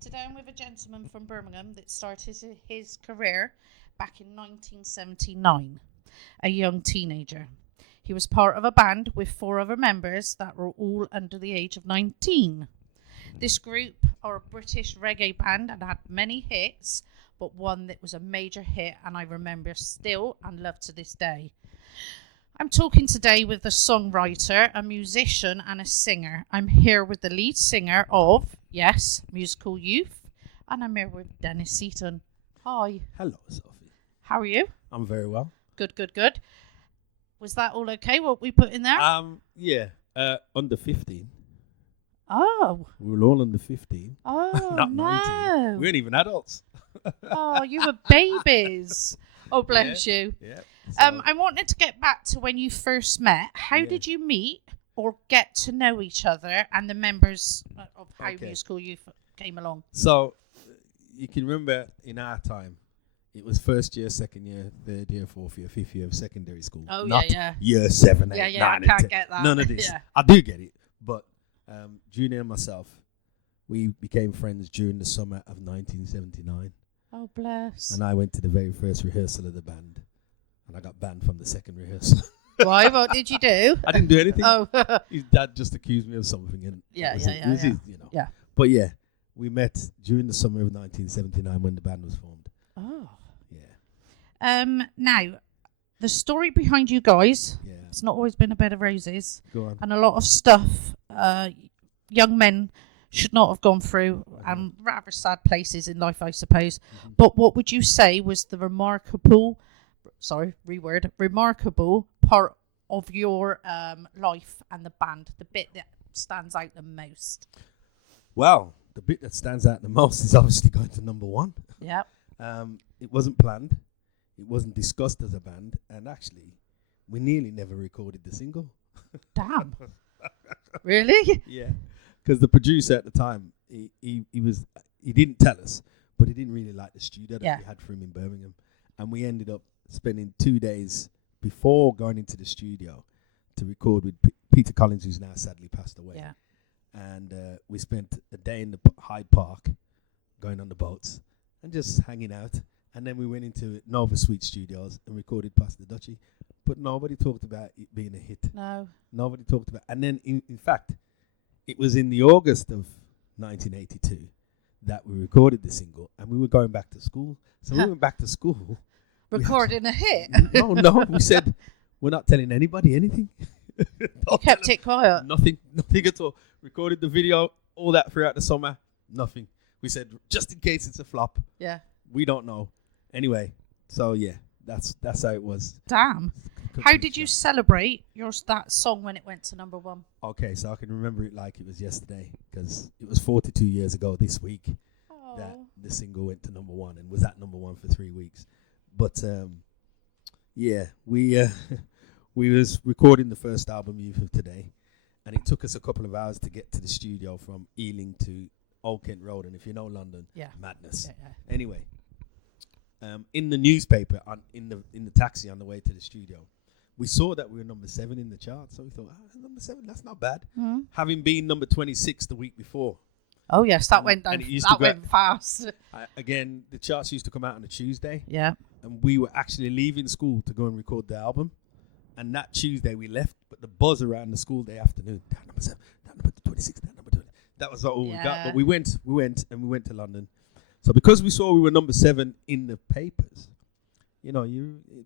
Today I'm with a gentleman from Birmingham that started his career back in 1979, a young teenager. He was part of a band with 4 other members that were all under the age of 19. This group are a British reggae band and had many hits, but one that was a major hit and I remember still and love to this day. I'm talking today with a songwriter, a musician and a singer. I'm here with the lead singer of, yes, Musical Youth, and I'm here with Dennis Seaton. Hi. Hello, Sophie. How are you? I'm very well. Good. Was that all okay, what we put in there? Yeah, under 15. Oh. We were all under 15. Oh, Not no. 19. We weren't even adults. Oh, you were babies. Oh, bless you. Yeah. I wanted to get back to when you first met. How did you meet or get to know each other and the members of how Musical Youth came along? So, you can remember in our time, it was first year, second year, third year, fourth year, fifth year of secondary school. Oh, Not yeah. year 7, 8, 9, I and can't 10. get that. None of this. Yeah. I do get it. But Junior and myself, we became friends during the summer of 1979. Oh, bless. And I went to the very first rehearsal of the band. And I got banned from the second rehearsal. Why? What did you do? I didn't do anything. Oh. His dad just accused me of something. And Yeah. But yeah, we met during the summer of 1979 when the band was formed. Oh. Yeah. Now, the story behind you guys, Yeah. it's not always been a bed of roses. Go on. And a lot of stuff young men should not have gone through, and rather sad places in life, I suppose. Mm-hmm. But what would you say was the remarkable part of your life and the band, the bit that stands out the most? Well, the bit that stands out the most is obviously going to number 1. Yep. It wasn't planned. It wasn't discussed as a band. And actually, we nearly never recorded the single. Damn. Really? Yeah. Because the producer at the time, he didn't tell us, but he didn't really like the studio that we had for him in Birmingham. And we ended up spending 2 days before going into the studio to record with Peter Collins, who's now sadly passed away. Yeah. And we spent a day in the Hyde Park going on the boats and just hanging out. And then we went into Nova Suite Studios and recorded Past the Duchy. But nobody talked about it being a hit. No. Nobody talked about it. And then, in fact, it was in the August of 1982 that we recorded the single, and we were going back to school. So we went back to school. Recording a hit? No. We said, we're not telling anybody anything. You kept it quiet? Nothing at all. Recorded the video, all that throughout the summer. Nothing. We said, just in case it's a flop. Yeah. We don't know. Anyway, so yeah, that's how it was. Damn. How did you celebrate that song when it went to number 1? Okay, so I can remember it like it was yesterday because it was 42 years ago this week that the single went to number 1 and was at number 1 for 3 weeks. But yeah, we was recording the first album, Youth of Today, and it took us a couple of hours to get to the studio from Ealing to Old Kent Road, and if you know London, madness. Yeah. Anyway, in the newspaper, in the taxi on the way to the studio, we saw that we were number 7 in the chart, so we thought, number 7, that's not bad. Mm-hmm. Having been number 26 the week before. Oh yes, that went down. That went fast. Again, the charts used to come out on a Tuesday. Yeah. And we were actually leaving school to go and record the album. And that Tuesday we left, but the buzz around the school day afternoon, that number 7, that number 26, that number 20. That was all we got. But we went to London. So because we saw we were number 7 in the papers,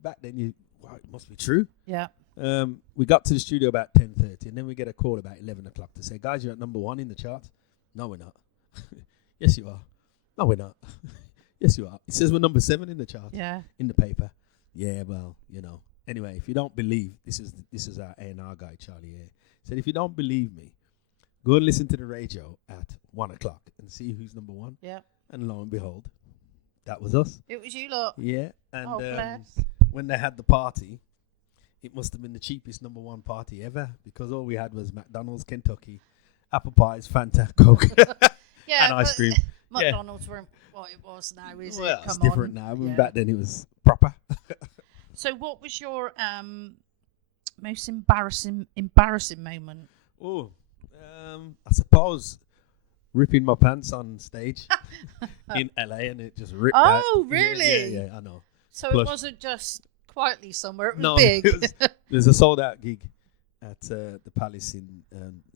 back then wow, it must be true. Yeah. We got to the studio about 10:30, and then we get a call about 11 o'clock to say, guys, you're at number 1 in the chart. No, we're not. Yes, you are. No, we're not. Yes, you are. It says we're number 7 in the chart. Yeah. In the paper. Yeah, well, Anyway, if you don't believe, this is our A&R guy, Charlie here. He said, if you don't believe me, go and listen to the radio at 1 o'clock and see who's number 1. Yeah. And lo and behold, that was us. It was you lot. Yeah. And bless. When they had the party, it must have been the cheapest number 1 party ever because all we had was McDonald's, Kentucky, apple pies, Fanta, Coke, and ice cream. McDonald's weren't what it was now, is it? Well, it's different now. Back then it was proper. So what was your most embarrassing moment? Oh, I suppose ripping my pants on stage in LA, and it just ripped out. Oh, really? Yeah, I know. So Plus- it wasn't just quietly somewhere, it was No, big. there's a sold out gig at the Palace in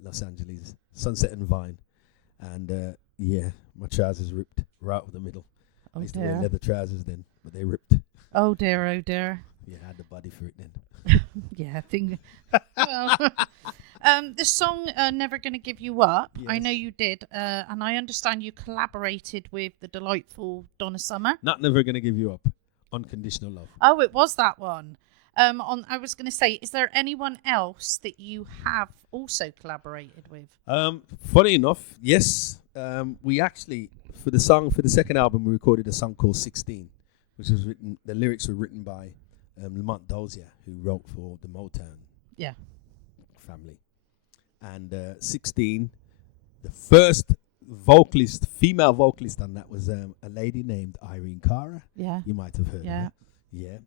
Los Angeles, Sunset and Vine, and my trousers ripped right up the middle. I Oh used to wear dear. leather trousers then, but they ripped. Oh dear, oh dear. Yeah, I had the body for it then. Yeah, well, the song "Never Gonna Give You Up." I know Yes. you did, and I understand you collaborated with the delightful Donna Summer. Not never gonna give you up. Unconditional love. Oh, it was that one. I was going to say, is there anyone else that you have also collaborated with? Funny enough, yes. We actually for the second album we recorded a song called 16, which was written. The lyrics were written by Lamont Dozier, who wrote for the Motown family. And 16, the first female vocalist on that was a lady named Irene Cara. Yeah. You might have heard Yeah. of her. Yeah.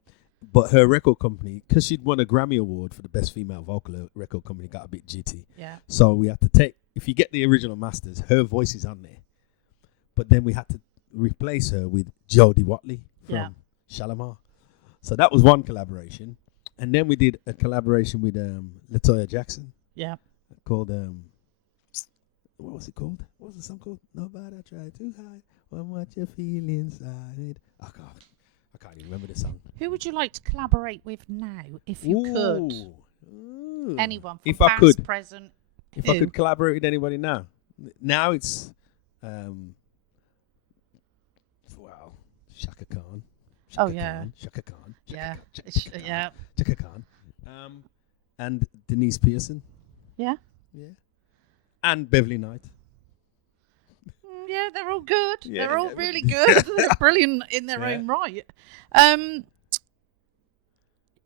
But her record company, because she'd won a Grammy Award for the best female vocal, her record company got a bit jitty. Yeah. So we had to take, if you get the original masters, her voice is on there. But then we had to replace her with Jodie Watley from Shalimar. So that was one collaboration. And then we did a collaboration with LaToya Jackson Yeah. called, what was it called? What was the song called? Nobody try to hide what you feel inside. I can't even remember the song. Who would you like to collaborate with now, if you could? Ooh. Anyone from If past, I could. present? If Who? I could collaborate with anybody now. Now it's, Shaka Khan. Oh, yeah. Shaka Khan. Yeah. Shaka Yeah. Khan. And Denise Pearson. Yeah. Yeah. And Beverly Knight. Yeah, they're all good. Yeah, they're all yeah, really but- good. They're brilliant in their Yeah. own right.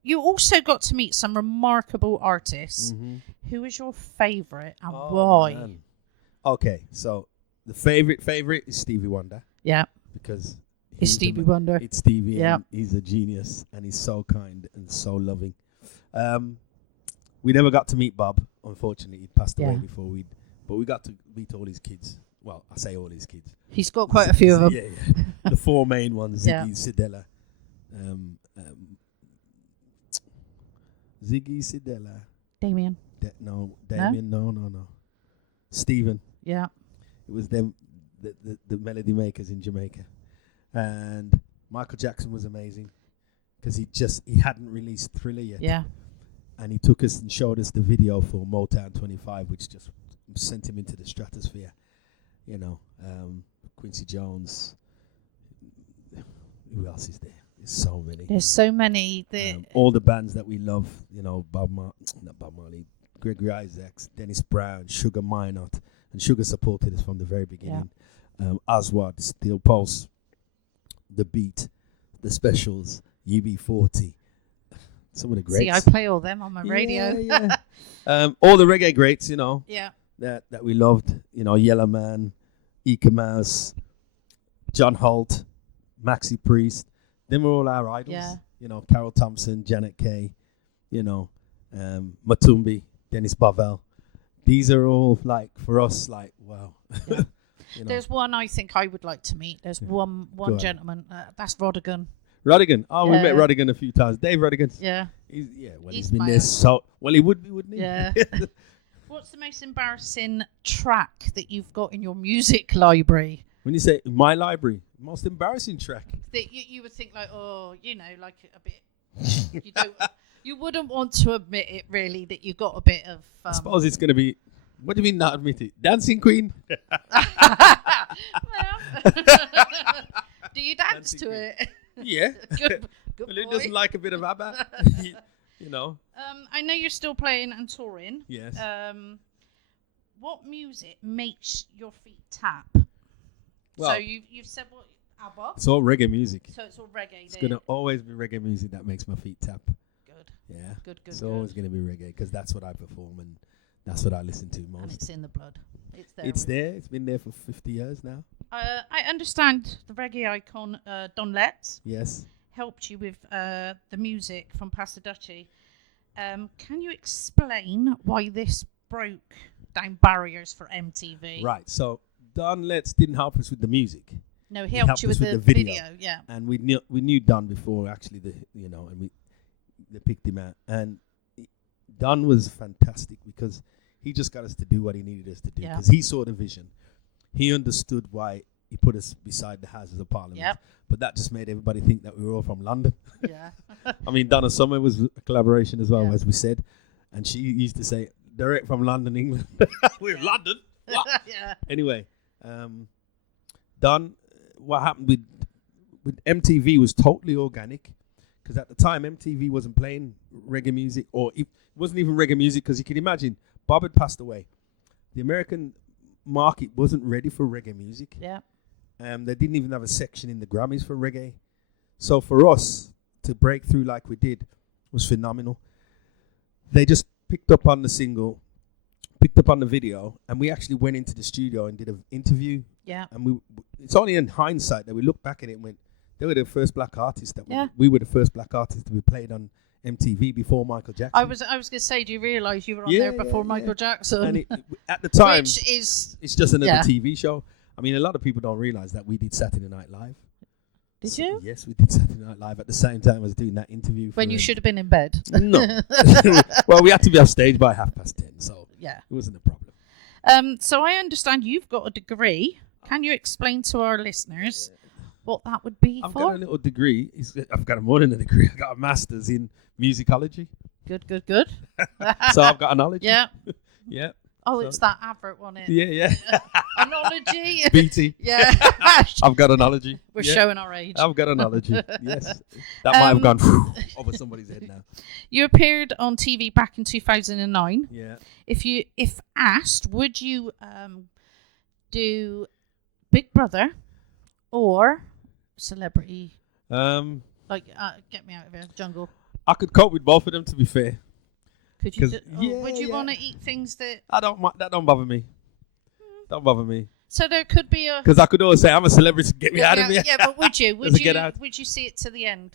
You also got to meet some remarkable artists. Mm-hmm. Who is your favourite and Oh, why? man. Okay, so the favorite is Stevie Wonder Yeah, because it's he's the Stevie ma- Wonder. It's Stevie. Yeah. And he's a genius, and he's so kind and so loving. We never got to meet Bob. Unfortunately, he passed away Yeah. before but we got to meet all his kids. Well, I say all his kids. He's got quite a few of them. Yeah. The four main ones: Yeah. Ziggy, Sidella, Ziggy, Sidella. Damien. Damien. No. Stephen. Yeah. It was them, the melody makers in Jamaica, and Michael Jackson was amazing because he hadn't released Thriller yet, Yeah. and he took us and showed us the video for Motown 25, which just sent him into the stratosphere. You know, Quincy Jones. Who else is there? There's so many. There's so many. All the bands that we love. You know, not Bob Marley, Gregory Isaacs, Dennis Brown, Sugar Minot. And Sugar supported us from the very beginning. Oswald, Steel Pulse, The Beat, The Specials, UB40. Some of the greats. See, I play all them on my radio. Yeah. All the reggae greats, you know, Yeah. that we loved. You know, Yellow Man, Ika Mouse, John Holt, Maxi Priest. Them were all our idols. Yeah. You know, Carol Thompson, Janet Kay, you know, Matumbi, Dennis Bovell. These are all for us wow. Yeah. You know. There's one I think I would like to meet. There's one on. gentleman. That's Rodigan. Rodigan. Oh, we Yeah. met Rodigan a few times. Dave Rodigan. Yeah. He's He's been my there own. so well. He would be, wouldn't he? Yeah. What's the most embarrassing track that you've got in your music library? When you say my library, most embarrassing track. That you would think like, oh, like a bit. You wouldn't want to admit it really that you got a bit of. I suppose it's going to be. What do you mean not admit it? Dancing Queen. Well, do you dance Dancing to Queen. it? Yeah. Good Well, who boy. doesn't like a bit of ABBA? You know. I know you're still playing and touring. Yes. What music makes your feet tap? Well, So you've said what ABBA. it's all reggae music. So it's all reggae. It's then. going to always be reggae music that makes my feet tap. Good. Yeah. Good. It's always going to be reggae because that's what I perform and that's what I listen to And most. it's in the blood. It's there. It's there. It's been there for 50 years now. I understand the reggae icon Don Letts Yes. helped you with the music from Pasadena. Can you explain why this broke down barriers for MTV? Right. So Don Letts didn't help us with the music. No, he helped you with the video. Yeah. And we knew Don before actually, and they picked him out. And Don was fantastic because he just got us to do what he needed us to do because he saw the vision. He understood why he put us beside the Houses of Parliament. Yep. But that just made everybody think that we were all from London. Yeah. I mean, Donna Summer was a collaboration as well, as we said. And she used to say, direct from London, England. We're London. What? Yeah. Anyway, Don, what happened with MTV was totally organic. Because at the time, MTV wasn't playing reggae music. Or it wasn't even reggae music because you can imagine, Bob had passed away. The American market wasn't ready for reggae music. Yeah. They didn't even have a section in the Grammys for reggae. So for us to break through like we did was phenomenal. They just picked up on the single, picked up on the video, and we actually went into the studio and did an interview. Yeah. And it's only in hindsight that we look back at it and went, they were the first black artists we were the first black artists to be played on MTV before Michael Jackson. I was going to say, do you realise you were on there before Michael Jackson? And at the time, it's just another TV show. I mean, a lot of people don't realise that we did Saturday Night Live. Did you? Yes, we did Saturday Night Live at the same time as doing that interview. When you should have been in bed. No. Well, we had to be off stage by 10:30, so it wasn't a problem. So I understand you've got a degree. Can you explain to our listeners what that would be I've for? got a little degree. I've got more than a degree. I've got a master's in musicology. Good. So I've got a knowledge. Yeah. Yeah. Oh, it's that advert one. Yeah. Analogy. BT. Yeah. I've got analogy. We're showing our age. I've got analogy. Yes. That might have gone over somebody's head now. You appeared on TV back in 2009. Yeah. If asked, would you do Big Brother or Celebrity? Get me out of here, Jungle. I could cope with both of them, to be fair. Could you? Would you want to eat things that? That don't bother me. Don't bother me. So there could be a. Because I could always say I'm a celebrity. Get me out of here. Yeah, but would you? Would you see it to the end?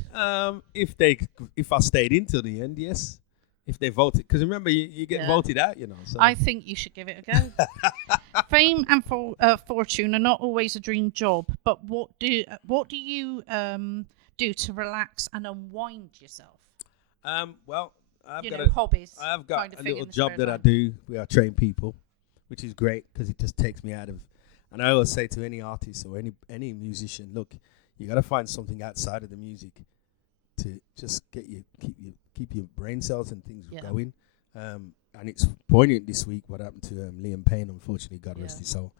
If I stayed in till the end, yes. If they voted, because remember you get voted out, So. I think you should give it a go. Fame and fortune are not always a dream job, but what do you do to relax and unwind yourself? Well, I've got hobbies. I've got a little job that I do where I train people, which is great because it just takes me out of. And I always say to any artist or any musician, look, you got to find something outside of the music to just keep your brain cells and things going. And it's poignant this week what happened to Liam Payne, unfortunately, God rest his soul.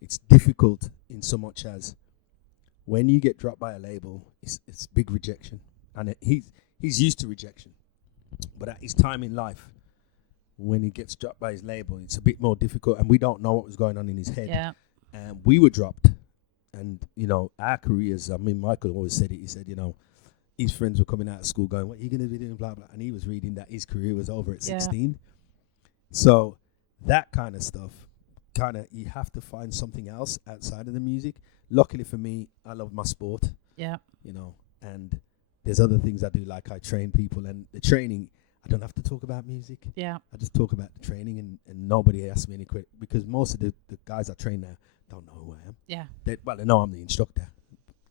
It's difficult in so much as when you get dropped by a label, it's big rejection. And he's used to rejection. But at his time in life, when he gets dropped by his label, it's a bit more difficult. And we don't know what was going on in his head. Yeah. And we were dropped. And, our careers, Michael always said it. He said, his friends were coming out of school going, what are you going to be doing, blah, blah. And he was reading that his career was over at 16. So that kind of stuff, you have to find something else outside of the music. Luckily for me, I love my sport. Yeah. And there's other things I do, like I train people. And the training, I don't have to talk about music. Yeah. I just talk about the training and nobody asks me any questions. Because most of the guys I train now don't know who I am. Yeah. They know I'm the instructor.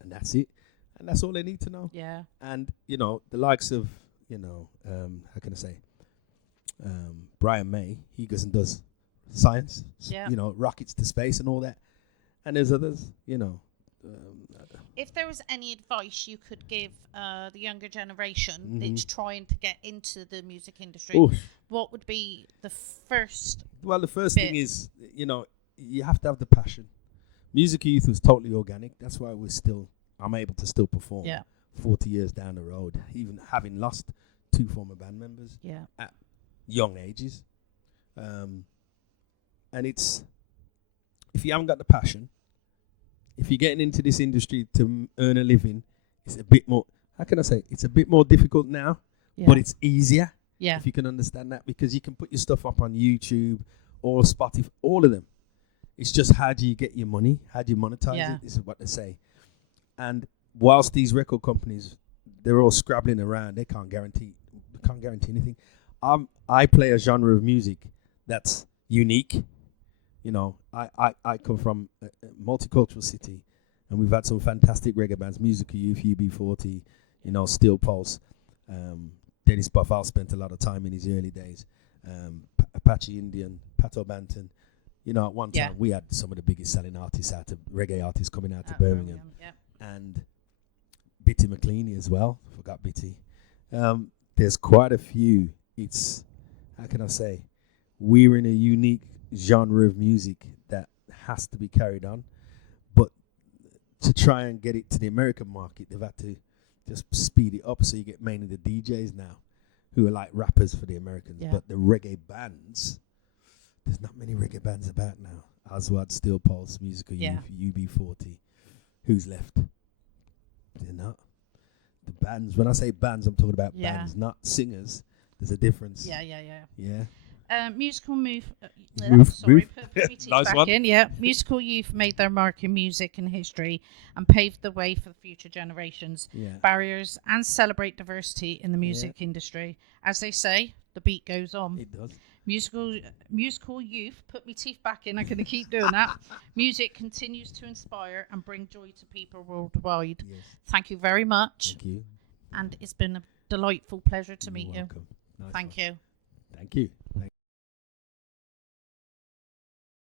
And that's it. And that's all they need to know. Yeah. And, the likes of, how can I say, Brian May, he goes and does science, rockets to space and all that. And there's others, If there was any advice you could give the younger generation that's trying to get into the music industry, what would be the first? Well, the first thing is, you have to have the passion. Music Youth was totally organic. That's why I'm able to still perform 40 years down the road, even having lost 2 former band members at young ages. And it's, if you haven't got the passion, if you're getting into this industry to earn a living, it's a bit more, how can I say, it's a bit more difficult now, but it's easier, if you can understand that, because you can put your stuff up on YouTube or Spotify, all of them. It's just how do you get your money? How do you monetize it? This is what they say. And whilst these record companies, they're all scrabbling around, they can't guarantee anything. I play a genre of music that's unique. You know, I come from a multicultural city, and we've had some fantastic reggae bands, Musical Youth, UB40, you know, Steel Pulse. Dennis Buffal spent a lot of time in his early days. Apache Indian, Pato Banton. You know, at one time we had some of the biggest selling artists reggae artists coming out to Birmingham. And Bitty McLeany as well. Forgot Bitty. There's quite a few. It's, how can I say, we're in a unique genre of music that has to be carried on. But to try and get it to the American market, they've had to just speed it up, so you get mainly the DJs now who are like rappers for the Americans. But the reggae bands, there's not many reggae bands about now. Aswad, Steel Pulse, Musical Youth, UB40. Who's left? They're not. The bands, when I say bands, I'm talking about bands, not singers. There's a difference. Yeah. Musical Move. Move. Put my teeth Nice back one. in. Yeah. Musical Youth made their mark in music and history and paved the way for the future generations. Barriers and celebrate diversity in the music industry. As they say, the beat goes on. It does. Musical Youth, put my teeth back in. I'm going to keep doing that. Music continues to inspire and bring joy to people worldwide. Yes. Thank you very much. Thank you. And it's been a delightful pleasure to meet you. Welcome. Nice Thank one. you. Thank you.